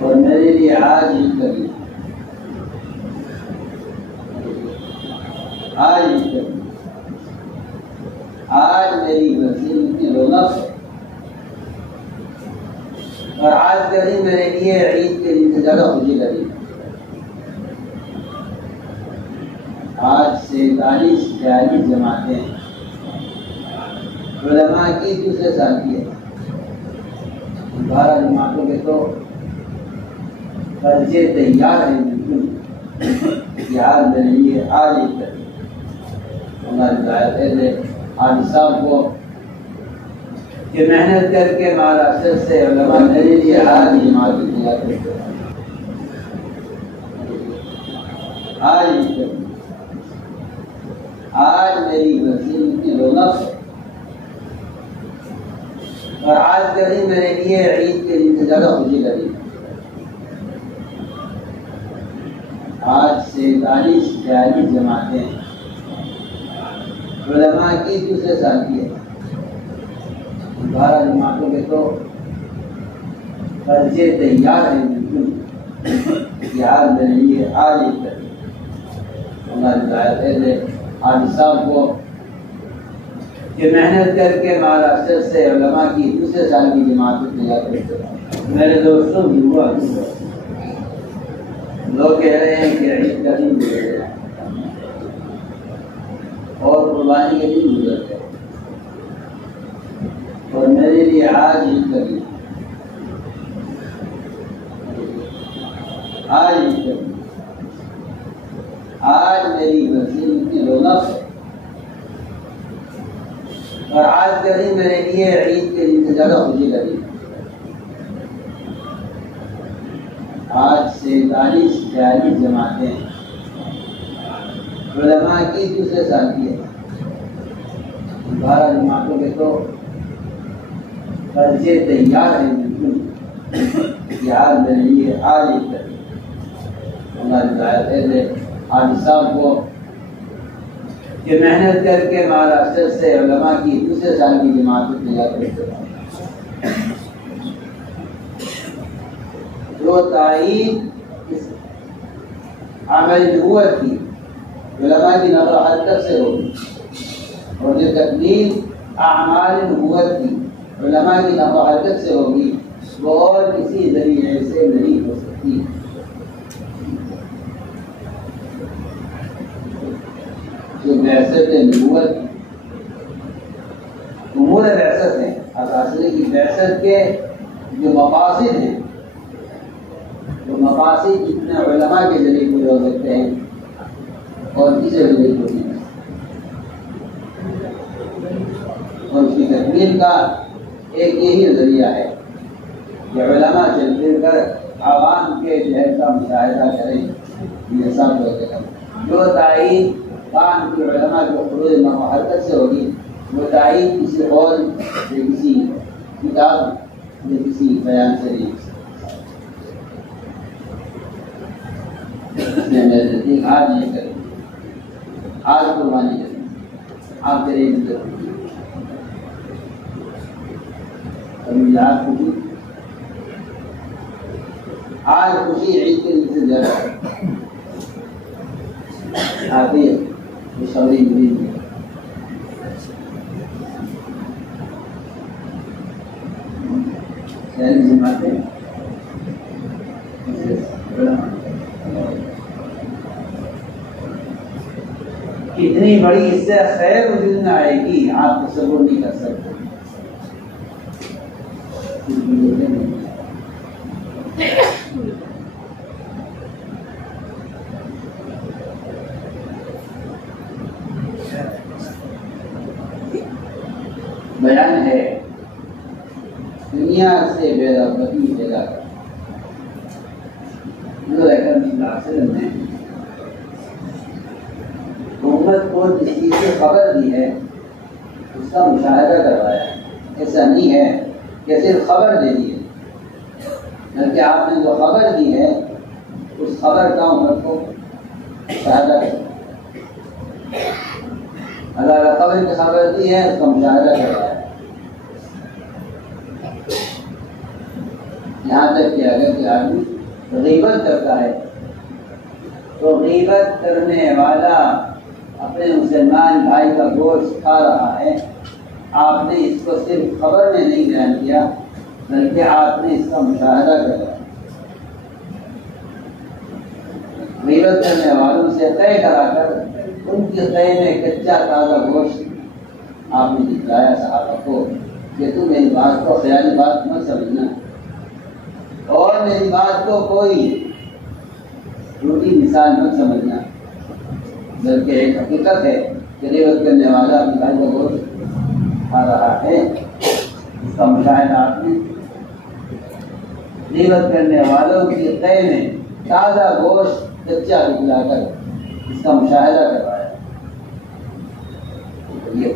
اور میرے لیے آج ہی کبھی آج میری وسیل کی رونق ہے، اور آج کے دن میرے لیے عید کے دن سے زیادہ خوشی لگی۔ آج سے 40 جماعتیں علماء کی دوسرے سال کی ہے، 12 جماعتوں کے تو خرچے تیار ہیں بالکل، یہ آج میرے لیے آج ہی کر ہماری ہدایت ہے آج صاحب کو کہ محنت کر کے مہاراشٹر سے علماء میرے لیے آج ہی جماعت تیار کرتے ہیں، آج ہی کر آج میری وسیل کی رونق ہے، اور آج کے دن میرے لیے عید کے دن سے زیادہ خوشی لگی۔ آج سے 40 جماعتیں علماء کی دوسرے سال کی ہے، 12 جماعتوں کے تو خرچے تیار ہیں بالکل، یہ آج میرے لیے آج ہی کر ہماری ہدایت ہے آج صاحب کو کہ محنت کر کے مہاراشٹر سے علماء کی دوسرے سال کی جماعت تیار کرتے ہیں۔ میرے دوستوں بھی ہوا لوگ کہہ رہے ہیں کہ عید کا دن گزر گیا اور قربانی کے دن گزر گئے، اور میرے لیے آج ہی کبھی آج میری وسیل کی رونق ہے، اور آج کے دن میرے لیے عید کے دن سے زیادہ خوشی لگی۔ آج سے 40 جماعتیں علماء کی دوسرے سال کی ہے، 12 جماعتوں کے تو خرچے تیار ہیں بالکل، یہ آج میرے لیے آج ہی کر ہماری ہدایت ہے آج صاحب کو کہ محنت کر کے مہاراشٹر سے علماء کی دوسرے سال کی جماعت تیار کرتے ہیں۔ جو تائید اس عمل نبوت کی علماء کی نقل و حرکت سے ہوگی، اور جو تکمیل اعمال نبوت کی علماء کی نقل و حرکت سے ہوگی، وہ اور کسی ذریعے سے نہیں ہو سکتی۔ جو بعثت نبوت امور بعثت ہیں، اساسے کی بعثت کے جو مقاصد ہیں، جو مقاصد جتنے علماء کے ذریعے پورے ہو سکتے ہیں اور کسی ذریعے پورے نہیں، اور اس کی تکمیل کا ایک یہی ذریعہ ہے کہ علماء چل پھر کر عوام کے جہل کا مشاہدہ کریں، یہ سب جو تائید کان کی علماء کے خروج نقل و حرکت سے ہوگی، وہ تائید کسی قول یا کسی کتاب یا کسی بیان سے نہیں۔ اس نے میرے نزدیک آج یہ کریں، آج قربانی کریں، آپ کریں گے کبھی یاد خوشی، آج خوشی عید کے دن سے زیادہ آتی ہے۔ شعوری جدید میں جماعتیں اتنی بڑی اس سے خیر وجود میں آئے گی، آپ تصور نہیں کر سکتے۔ بیان ہے دنیا سے بے رغبتی پیدا کر نے امت کو جس چیز سے خبر دی ہے اس کا مشاہدہ کروایا ہے۔ ایسا نہیں ہے کہ صرف خبر دے دی ہے، بلکہ آپ نے جو خبر دی ہے اس خبر کا امت کو مشاہدہ کروایا۔ اگر خبر کی خبر دی ہے اس کا مشاہدہ کروایا۔ یہاں تک کہ اگر کوئی آدمی غیبت کرتا ہے تو غیبت کرنے والا اپنے مسلمان بھائی کا گوشت کھا رہا ہے، آپ نے اس کو صرف خبر میں نہیں بیان کیا بلکہ آپ نے اس کا مشاہدہ کیا۔ غیبت کرنے والوں سے طے کرا کر ان کی قے میں کچا تازہ گوشت آپ نے دکھلایا صحابہ کو کہ تم میری بات کو خیالی بات مت سمجھنا اور میری بات کو کوئی جھوٹی مثال مت سمجھنا، بلکہ ایک حقیقت ہے کہ غیبت کرنے والا اپنے بھائی کا گوشت کھا رہا ہے۔ اس کا مشاہدہ آپ نے غیبت کرنے والوں کی قے میں تازہ گوشت کچا دکھلا کر اس کا مشاہدہ کروایا۔ یہ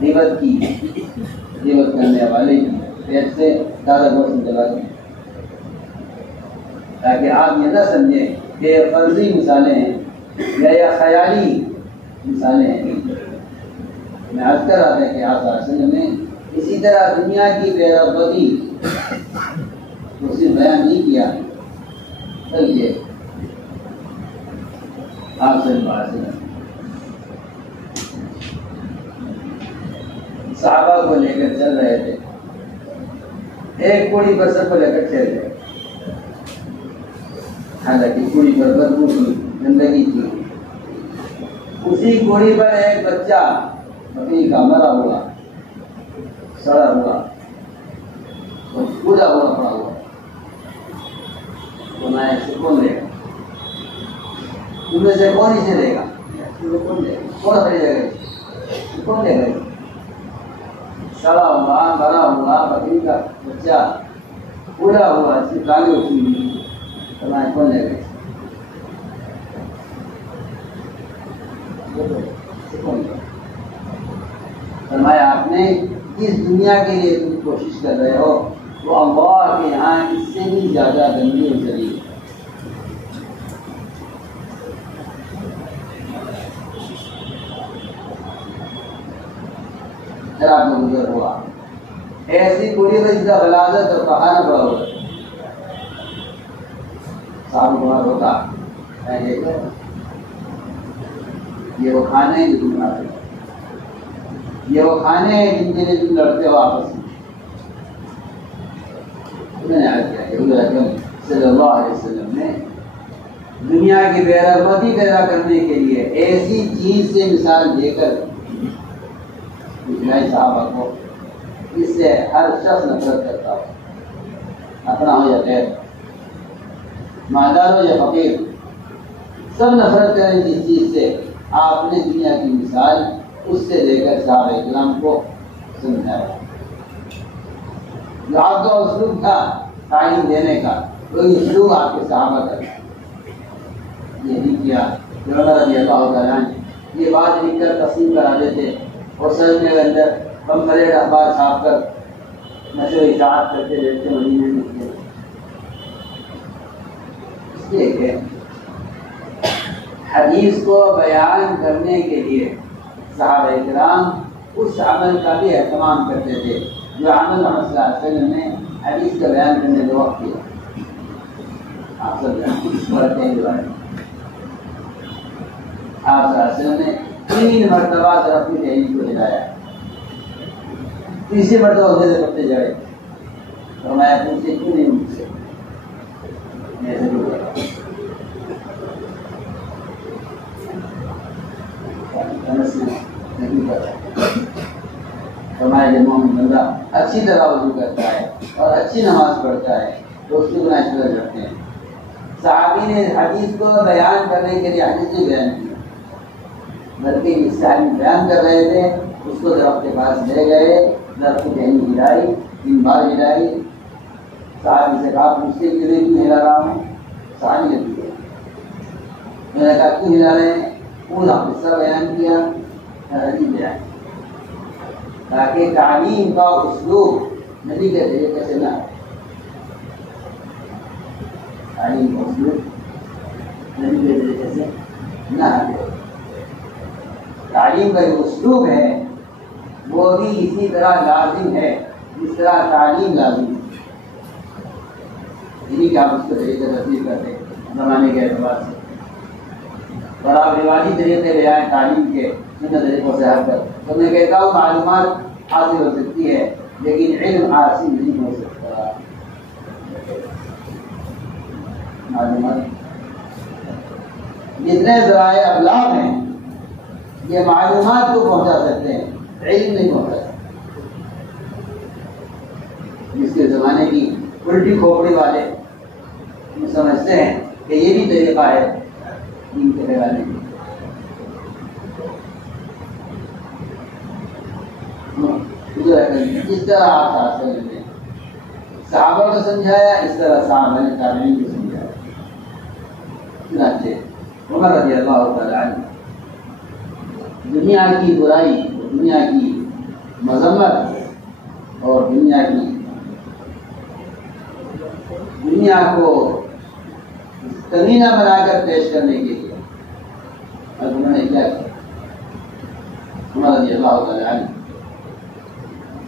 غیبت کرنے والے کی پیٹ سے تازہ گوشت نکلا دیں تاکہ آپ یہ نہ سمجھیں کہ یہ فرضی مثالیں ہیں یا خیالی مثالیں ہیں۔ میں عرض کر رہا تھا کہ آپ صلی اللہ علیہ وسلم نے اسی طرح دنیا کی بے رغبتی کو صرف بیان نہیں کیا بلکہ آپ صلی اللہ علیہ وسلم صحابہ کو لے کر چل رہے تھے، ایک کوڑی پر سب کو لے کر چل رہے، حالانکہ کوڑی پر بدبو تھی، گندگی تھی، اسی کوڑی پر ایک بچہ بکری کا مرا ہوا، سڑا ہوا اور پورا ہوا پڑا ہوا، تو میں کون لے گا؟ ان میں سے کون اسے لے گا؟ کون خریدے گا؟ کون لے گا؟ سڑا ہوا بڑا ہوا بکری کا بچہ پورا ہوا، اس کی کالی اٹھی ہوئی، تو میں کون لے گا؟ فرمایا آپ نے جس دنیا کے لیے تم کوشش کر رہے ہو وہ اللہ کے یہاں اس سے بھی زیادہ گندی اور ذلیل ہے۔ آپ کو گزر ہوا ایسی پوری وجہ کا غلاظت اور کہانا پڑا ہوا صاحب بہت ہوتا یہ وہ کھانے ہیں جو تم کھاتے ہو، یہ وہ کھانے ہیں جن کے لیے تم لڑتے ہو آپس میں۔ نے عرض کیا حضور اکرم صلی اللہ علیہ وسلم نے دنیا کی بے رغبتی پیدا کرنے کے لیے ایسی چیز سے مثال دے کر صحابہ کو اس سے ہر شخص نفرت کرتا ہو، اپنا ہو یا غیر، مالدار ہو یا فقیر، سب نفرت کریں جس چیز سے آپ نے دنیا کی مثال اس سے لے کر صحابہ اکرام کو سمجھایا۔ جو آپ کا اسلوب تھا تعلیم دینے کا، وہی اسلوب آپ کے صحابہ کا یہ نہیں کیا۔ عمر رضی اللہ تعالیٰ عنہ یہ بات لکھ کر تقسیم کرا دیتے اور سجنے کے اندر کم پلیٹ اخبار چھاپ کر نشر و اشاعت کرتے رہتے مہینے میں، اس لیے کہ حدیث کو بیان کرنے کے لیے صحابہ کرام اس عمل کا بھی اہتمام کرتے تھے جو عمل محمد صلی اللہ علیہ وسلم نے حدیث کا بیان کرنے کے وقت کیا۔ آپ سب پڑھتے ہیں جو ہے آپ صلی اللہ علیہ وسلم نے 3 مرتبہ سے اپنی تحریر کو ہلایا، تیسری مرتبہ ادھر سے پڑھتے جائے اور میں پوچھتے کیوں نہیں مجھ سے، میں ضرور کرا نہیں کرتا۔ فرمایا جب مومن بندہ اچھی طرح وضو کرتا ہے اور اچھی نماز پڑھتا ہے تو اس کی گناہ شکر کرتے ہیں۔ صحابی نے حدیث کو بیان کرنے کے لیے حدیث نہیں بیان کی بلکہ اس سے حدیث بیان کر رہے تھے، اس کو درخت کے پاس لے گئے، درخت کی ٹہنی ہلائی، 3 بار ہلائی، صحابی سے کہا پوچھتے کیوں نہیں ہلا رہا ہوں؟ صحابی نے کیا، میں نے کہا کیوں ہلا رہے ہیں؟ پورا قصہ بیان کیا، حدیث بیان کی تاکہ تعلیم کا اسلوب نبی کے طریقے سے نہ ہے، تعلیم کا اسلوب نبی کے طریقے سے نہ ہے، تعلیم کا جو اسلوب ہے وہ بھی اسی طرح لازم ہے جس طرح تعلیم لازم ہے۔ انہیں کہ آپ اس کو طریقے تبدیل کرتے زمانے کے اعتبار سے، اور آپ رواجی طریقے لے آئیں تعلیم کے سنت طریقوں سے ہٹ کر، تو میں کہتا ہوں معلومات حاصل ہو سکتی ہے لیکن علم حاصل نہیں ہو سکتا۔ معلومات جتنے ذرائع ابلاغ ہیں یہ معلومات کو پہنچا سکتے ہیں، علم نہیں پہنچا سکتے۔ جس کے زمانے کی الٹی کھوپڑی والے سمجھتے ہیں کہ یہ بھی طریقہ ہے دین کے پھیلانے کی۔ اس طرح آپ حاصل کرتے ہیں، صحابہ کو سمجھایا اس طرح صحابہ نے تابعین کو سمجھایا۔ چنانچہ عمر رضی اللہ تعالی عنہ دنیا کی برائی، دنیا کی مذمت اور دنیا کو کمینہ بنا کر پیش کرنے کے لیے اور انہوں نے کیا کیا؟ عمر رضی اللہ تعالی عنہ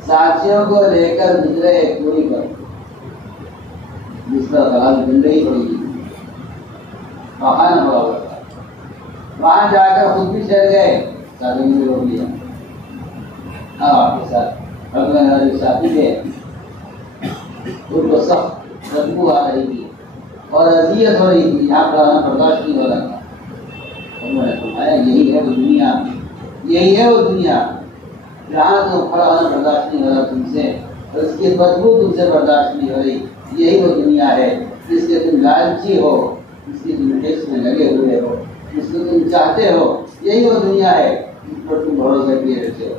ساتھیوں کو لے کر گزرے ایک پوری پر، جس پر غلط زندگی پڑی گئی، پہاڑ پڑا ہوا تھا، وہاں جا کر خود بھی ٹھہر گئے، ساتھیوں نے روک لیا۔ آپ کے ساتھ اپنے جو ساتھی تھے ان کو سخت بدبو آ رہی تھی اور اذیت ہو رہی تھی، یہاں پر آنا برداشت نہیں ہو رہا تھا۔ انہوں نے فرمایا یہی ہے وہ دنیا، یہی ہے وہ دنیا جہاں تو کھڑا ہونا برداشت نہیں ہو رہا تم سے، اور اس کی بدبو تم سے برداشت نہیں ہو رہی، یہی وہ دنیا ہے جس کے تم لالچی ہو، جس کی تم حص میں لگے ہوئے ہو، جس کو تم چاہتے ہو، یہی وہ دنیا ہے جس پر تم بھروسہ کیے رہتے ہو۔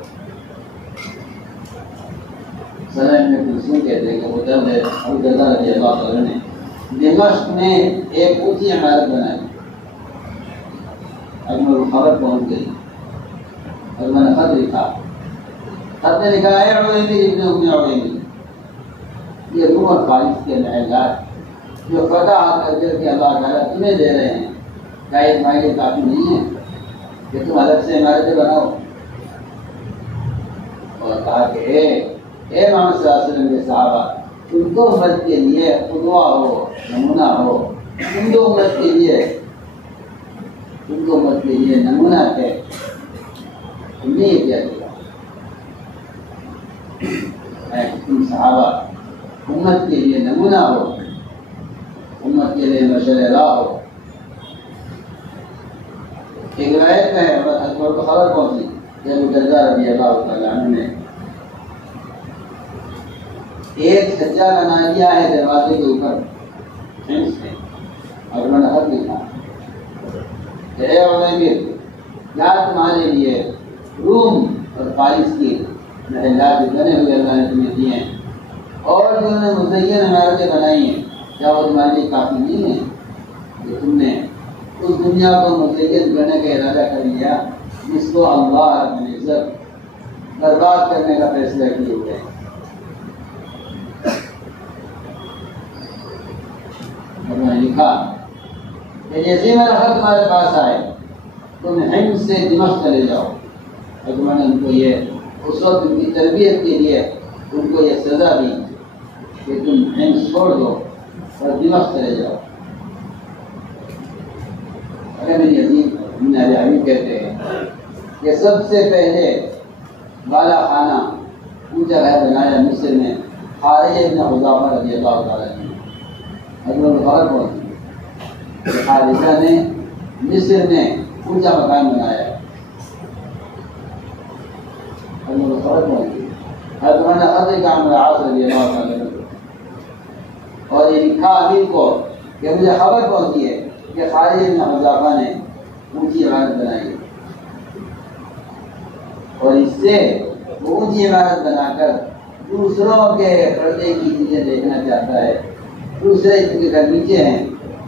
سند میں کلثوم کہتے ہیں کہ ابو درداء رضی اللہ عنہ نے دمشق میں ایک اونچی عمارت بنائی، اجمل الخبر پہنچ گئی اور میں نے خط لکھا، خط نے لکھا ہے علیمی ابن ام علیمی، یہ روم اور فارس کے محلات جو فتح کر کے اللہ تعالیٰ تمہیں دے رہے ہیں، کیا یہ تمہارے لیے کافی نہیں ہے کہ تم الگ سے عمارتیں بناؤ؟ اور کہا کہ اے محمد صلی اللہ علیہ وسلم کے صحابہ، تم تو امت کے لیے قدوہ ہو، نمونہ ہو، تم تو امت کے لیے نمونہ ہے، تم نے یہ کیا کیا؟ تم صحابہ امت کے لیے نمونہ ہو، امت کے لیے مشعل راہ ہو۔ ایک روایت میں اکبر کو خبر پہنچی کہ ابو درداء رضی اللہ تعالی عنہ نے ایک چھجا بنا لیا ہے دروازے کے اوپر حمص میں، اور میں نے خط لکھا کہ اے علیمیر، کیا تمہارے لیے روم اور فارس کی محلات بنے ہوئے اللہ نے تمہیں دیے ہیں اور جو انہوں نے مزین عمارتیں بنائی ہیں، کیا وہ تمہارے لیے کافی نہیں ہے کہ تم نے اس دنیا کو مزین کرنے کا ارادہ کر لیا جس کو اللہ رب العزت برباد کرنے کا فیصلہ کیے ہوئے ہیں؟ انہوں نے لکھا کہ جیسے میرا خط تمہارے پاس آئے تم حمص سے دمشق چلے جاؤ، اور میں نے ان کو یہ اس وقت ان کی تربیت کے لیے ان کو یہ سزا دی کہ تم حمص چھوڑ دو اور دمشق چلے جاؤ۔ اگر میری عظیم ابن ابی حبیب کہتے ہیں کہ سب سے پہلے بالا خانہ اونچا گھر بنایا مصر میں خارج ابن حذافہ رضی اللہ تعالیٰ عنہ، اجمل خبر پہنچی کہ خارجہ نے مصر میں اونچا مکان بنایا، اجمل خبر پہنچی حضرت خط کا عمر عاص رضی اللہ تعالیٰ عنہ، اور یہ لکھا امیر کو کہ مجھے خبر پہنچی ہے کہ خارج ابن حذافہ نے اونچی عمارت بنائی اور اس سے وہ اونچی عمارت بنا کر دوسروں کے پردے کی چیزیں دیکھنا چاہتا ہے، دوسرے کے گھر نیچے ہیں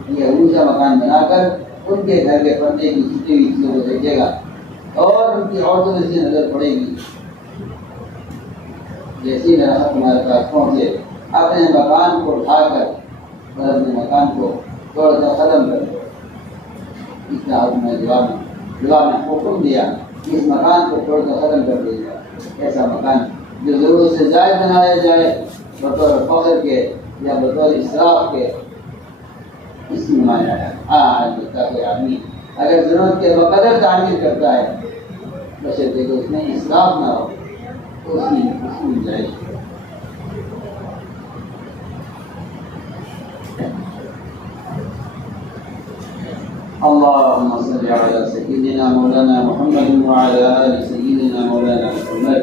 یہ اونچا مکان بنا کر ان کے گھر کے پردے کی چھٹی ہوئی چیزوں کو دیکھے گا اور ان کی عورتوں میں سے نظر پڑے گی۔ جیسے میرا خط تمہارے پاس پہنچے اپنے مکان کو اٹھا کر اور اپنے مکان کو توڑ کر ختم کر دو۔ اتنا میں جواب میں حکم دیا کہ اس مکان کو توڑ کر ختم کر دیا جائے، ایسا مکان جو ضرورت سے زائد بنایا جائے بطور فخر کے یا بطور اسراف کے اس کی مانا ہے کوئی آدمی اگر ضرورت کے بقدر تعمیر کرتا ہے بشرطے کہ اس میں اسراف نہ ہو تو اس کی گنجائش ہے۔ اللهم صل على سيدنا مولانا محمد وعلى آل سيدنا مولانا محمد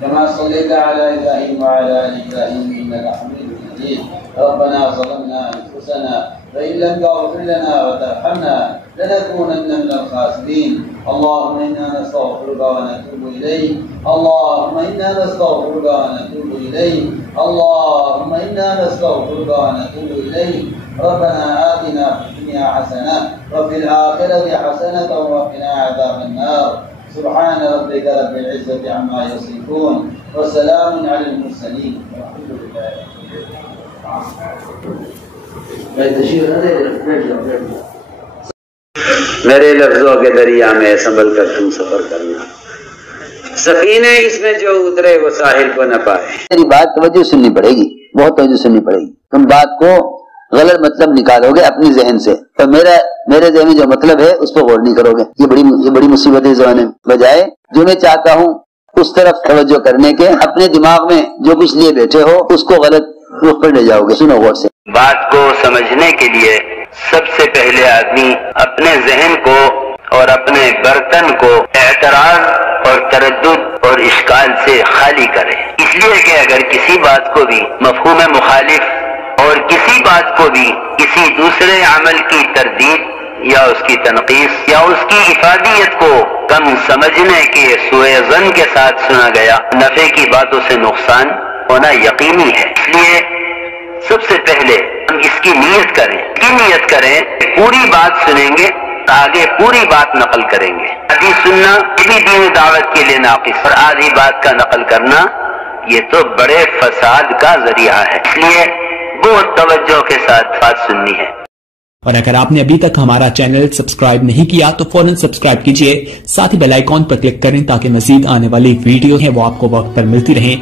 كما صليت على إبراهيم وعلى آل إبراهيم إنك حميد مجيد ربنا ظلمنا أنفسنا فإن لم تغفر لنا وترحمنا لنكونن من الخاسرين اللهم إنا نستغفرك ونتوب إليك اللهم إنا نستغفرك ونتوب إليك اللهم إنا نستغفرك ونتوب إليك ربنا آتنا في الدنيا حسنة وفي الآخرة حسنة وقنا عذاب النار سبحان ربك رب العزة عما يصفون وسلام على المرسلين والحمد لله میرے لفظوں کے دریا میں سنبھل کر تم سفر کرنا، سفینے اس میں جو اترے وہ ساحل کو نہ پائے۔ میری بات توجہ سننی پڑے گی، بہت توجہ سننی پڑے گی۔ تم بات کو غلط مطلب نکالو گے اپنی ذہن سے، تو میرے ذہن میں جو مطلب ہے اس پہ غور نہیں کرو گے۔ یہ بڑی مصیبت ہے زمانے میں۔ بجائے جو میں چاہتا ہوں اس طرف توجہ کرنے کے، اپنے دماغ میں جو کچھ لیے بیٹھے ہو اس کو غلط رخ پر لے جاؤ گے۔ سنو غور سے۔ بات کو سمجھنے کے لیے سب سے پہلے آدمی اپنے ذہن کو اور اپنے برتن کو اعتراض اور تردد اور اشکال سے خالی کرے، اس لیے کہ اگر کسی بات کو بھی مفہوم مخالف اور کسی بات کو بھی کسی دوسرے عمل کی تردید یا اس کی تنقیص یا اس کی افادیت کو کم سمجھنے کے سوء ظن کے ساتھ سنا گیا، نفع کی باتوں سے نقصان ہونا یقینی ہے۔ اس لیے سب سے پہلے ہم اس کی نیت کریں، پوری بات سنیں گے، آگے پوری بات نقل کریں گے۔ آدھی سننا یہ بھی دین دعوت کے لیے ناقص، اور آدھی بات کا نقل کرنا یہ تو بڑے فساد کا ذریعہ ہے، اس لیے بہت توجہ کے ساتھ بات سننی ہے۔ اور اگر آپ نے ابھی تک ہمارا چینل سبسکرائب نہیں کیا تو فوراً سبسکرائب کیجئے، ساتھ ہی بیل آئیکن پر کلک کریں تاکہ مزید آنے والی ویڈیو ہیں وہ آپ کو وقت پر ملتی رہیں۔